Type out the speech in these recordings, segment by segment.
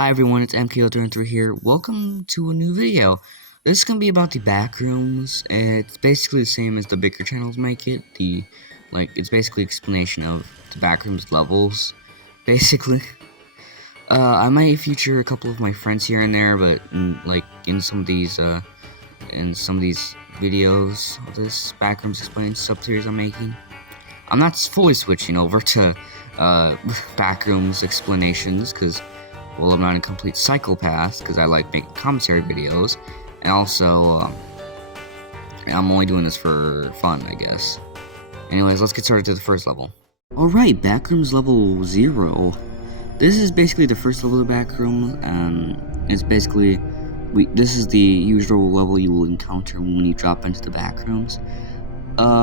Hi everyone, it's MKO33 here. Welcome to a new video. This is gonna be about the Backrooms. It's basically the same as the bigger channels make it. It's basically explanation of the Backrooms levels, basically. I might feature a couple of my friends here and there, but in some of these videos of this Backrooms explained sub-series I'm making, I'm not fully switching over to Backrooms explanations because, well, I'm not a complete psychopath because I like making commentary videos, and also I'm only doing this for fun, I guess. Anyways, let's get started to the first level. Alright, Backrooms level 0. This is basically the first level of the Backroom, and it's basically, this is the usual level you will encounter when you drop into the Backrooms.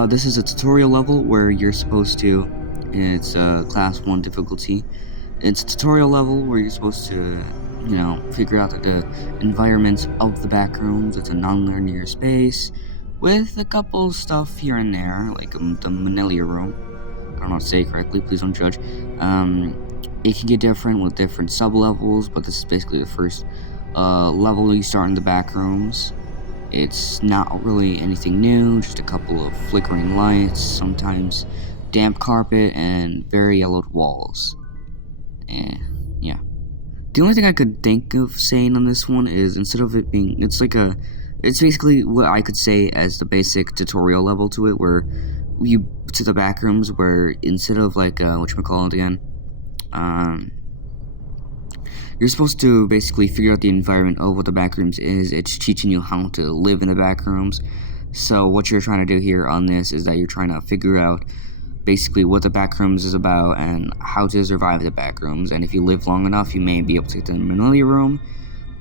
This is a tutorial level where you're supposed to, it's class 1 difficulty. It's a tutorial level where you're supposed to, figure out the environment of the Backrooms. It's a non-linear space with a couple stuff here and there, like the Manila room. I don't know how to say it correctly, please don't judge. It can get different with different sub-levels, but this is basically the first level you start in the Backrooms. It's not really anything new, just a couple of flickering lights, sometimes damp carpet, and very yellowed walls. Yeah. The only thing I could think of saying on this one is, instead of it being, it's basically what I could say as the basic tutorial level to it, where to the Backrooms, where instead of whatchamacallit again, you're supposed to basically figure out the environment of what the Backrooms is. It's teaching you how to live in the Backrooms. So what you're trying to do here on this is that you're trying to figure out basically what the Backrooms is about and how to survive the Backrooms. And if you live long enough, you may be able to get to the Manila room.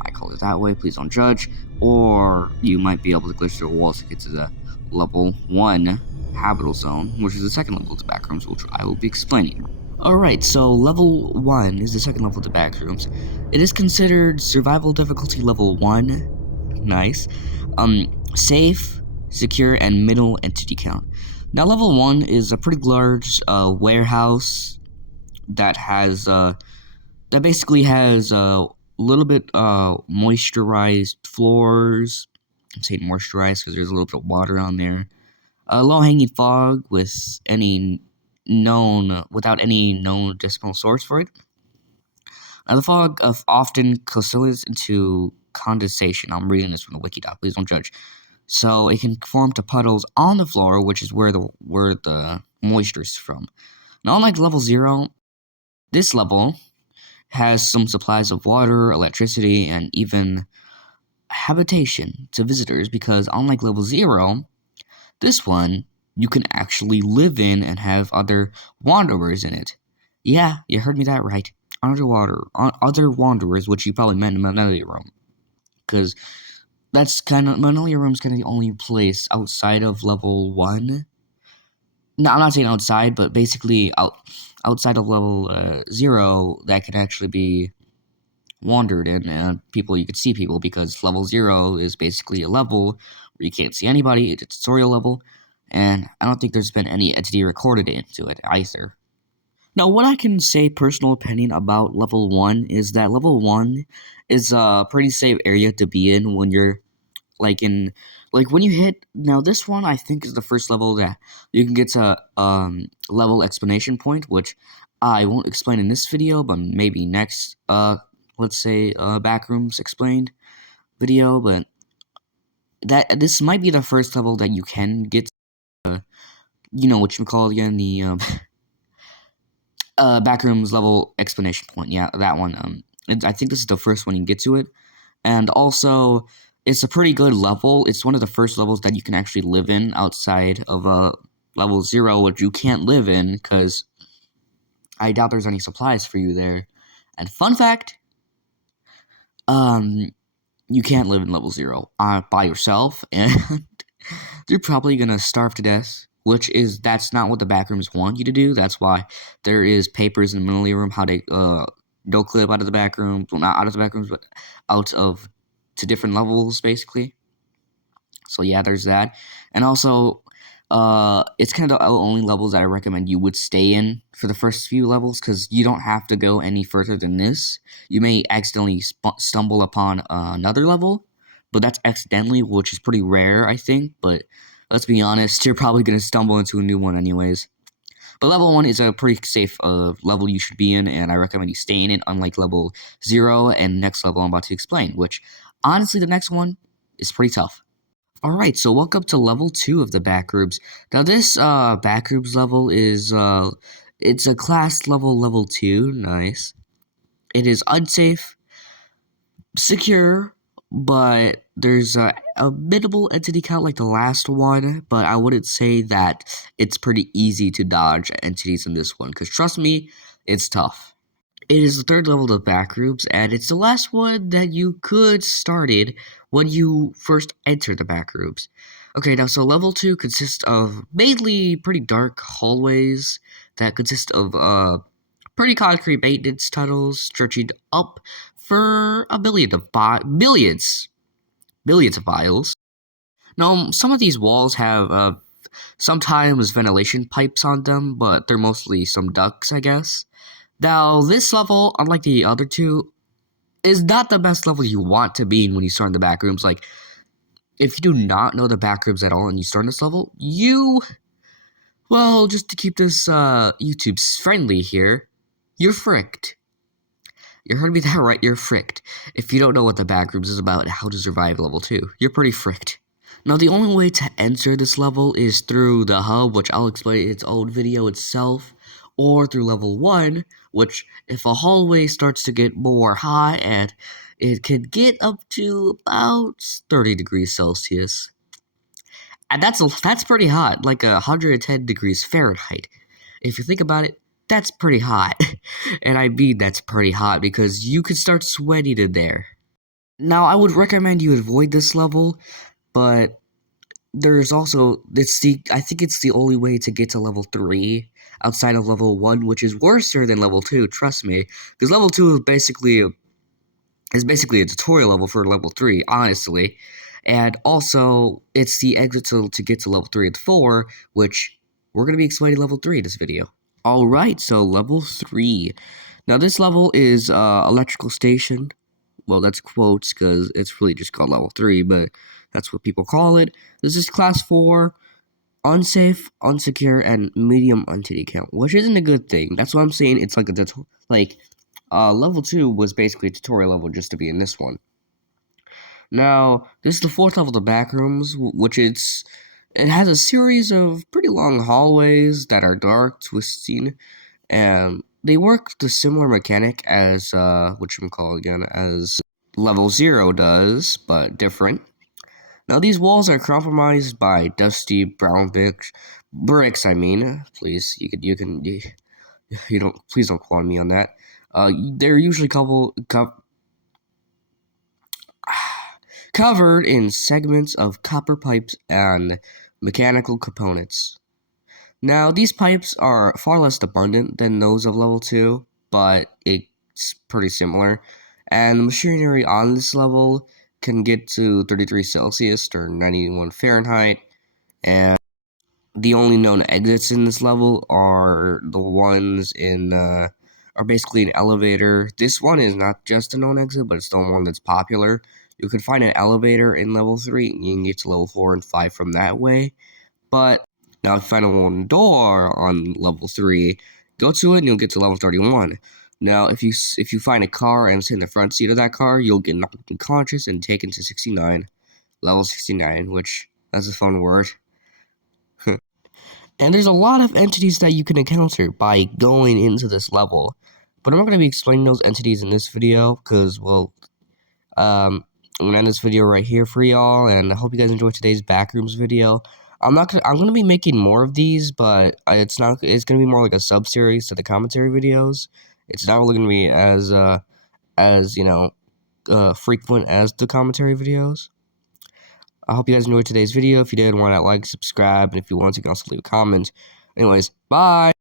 I call it that way, please don't judge. Or you might be able to glitch through a wall to get to the level 1 habitable zone, which is the second level of the Backrooms, which I will be explaining. Alright, so level 1 is the second level of the Backrooms. It is considered survival difficulty level 1. Nice. Safe, secure, and middle entity count. Now, level 1 is a pretty large warehouse that has that basically has a little bit moisturized floors. I'm saying moisturized because there's a little bit of water on there. Low-hanging fog without any known decimal source for it. Now, the fog often consolidates into condensation. I'm reading this from the wiki doc. Please don't judge. So it can form to puddles on the floor, which is where the moisture is from. Now, unlike level 0, this level has some supplies of water, electricity, and even habitation to visitors, because unlike level 0, this one you can actually live in and have other wanderers in it. Yeah, you heard me that right. Other wanderers, which you probably meant in Manila room, because Manila room's kind of the only place outside of level 1. No, I'm not saying outside, but basically outside of level 0 that can actually be wandered in, and you could see people, because level 0 is basically a level where you can't see anybody. It's a tutorial level, and I don't think there's been any entity recorded into it either. Now, what I can say, personal opinion about level 1 is that level 1 is a pretty safe area to be in when you're when you hit. Now, this one I think is the first level that you can get to level explanation point, which I won't explain in this video, but maybe next let's say Backrooms explained video. But this might be the first level that you can get what you call again, the Backrooms level explanation point. Yeah, that one. I think this is the first one you can get to it, and also it's a pretty good level. It's one of the first levels that you can actually live in outside of level 0, which you can't live in because I doubt there's any supplies for you there. And fun fact, you can't live in level 0 by yourself, and you're probably gonna starve to death. That's not what the Backrooms want you to do. That's why there is papers in the Manila room how to no clip out of the Backrooms. Well, not out of the Backrooms, but out of to different levels, basically. So yeah, there's that. And also, It's kind of the only levels that I recommend you would stay in for the first few levels because you don't have to go any further than this. You may accidentally stumble upon another level, but that's accidentally, which is pretty rare, I think. But let's be honest, you're probably gonna stumble into a new one anyways. But level 1 is a pretty safe level you should be in, and I recommend you stay in it, unlike level 0 and next level I'm about to explain, which, honestly, the next one is pretty tough. Alright, so welcome to level 2 of the Backrooms. Now this Backrooms level is, it's a class level 2, nice. It is unsafe, secure, but there's a minimal entity count like the last one, but I wouldn't say that it's pretty easy to dodge entities in this one, because trust me, it's tough. It is the third level of Backrooms, and it's the last one that you could started when you first enter the Backrooms. Okay, now so level 2 consists of mainly pretty dark hallways that consist of pretty concrete maintenance tunnels stretching up for a million of millions of miles. Now, some of these walls have sometimes ventilation pipes on them, but they're mostly some ducts, I guess. Now, this level, unlike the other two, is not the best level you want to be in when you start in the Backrooms. Like, if you do not know the Backrooms at all and you start in this level, well, just to keep this YouTube friendly here, you're fricked. You heard me that right, you're fricked. If you don't know what the Backrooms is about and how to survive level 2, you're pretty fricked. Now, the only way to enter this level is through the hub, which I'll explain in its own video itself, or through level 1, which, if a hallway starts to get more hot, and it can get up to about 30 degrees Celsius. And that's pretty hot, like 110 degrees Fahrenheit. If you think about it, that's pretty hot. And I mean that's pretty hot because you could start sweating in there. Now, I would recommend you avoid this level, but there's also I think it's the only way to get to level 3 outside of level 1, which is worse than level 2, trust me. Because level 2 is basically a tutorial level for level 3, honestly. And also, it's the exit to get to level 3 and 4, which we're going to be explaining level 3 in this video. Alright, so level 3. Now, this level is electrical station. Well, that's quotes because it's really just called level 3, but that's what people call it. This is class 4, unsafe, unsecure, and medium entity count, which isn't a good thing. That's what I'm saying. It's like level 2 was basically a tutorial level just to be in this one. Now, this is the 4th level of the Backrooms, which it has a series of pretty long hallways that are dark, twisting, and they work the similar mechanic as as level 0 does, but different. Now, these walls are compromised by dusty brown bricks. I mean, please, you don't, please don't quote me on that. They're usually covered in segments of copper pipes and mechanical components. Now, these pipes are far less abundant than those of level 2, but it's pretty similar. And the machinery on this level can get to 33 Celsius or 91 Fahrenheit, and the only known exits in this level are the ones are basically an elevator. This one is not just a known exit, but it's the one that's popular. You can find an elevator in level 3, and you can get to level 4 and 5 from that way. But now if you find a one door on level 3, go to it and you'll get to level 31. Now, if you find a car and sit in the front seat of that car, you'll get knocked unconscious and taken to 69. Level 69, which, that's a fun word. And there's a lot of entities that you can encounter by going into this level. But I'm not going to be explaining those entities in this video, because, well, I'm gonna end this video right here for y'all, and I hope you guys enjoyed today's Backrooms video. I'm gonna be making more of these, but it's gonna be more like a sub-series to the commentary videos. It's not really gonna be as frequent as the commentary videos. I hope you guys enjoyed today's video. If you did, why not like, subscribe, and if you want, you can also leave a comment. Anyways, bye!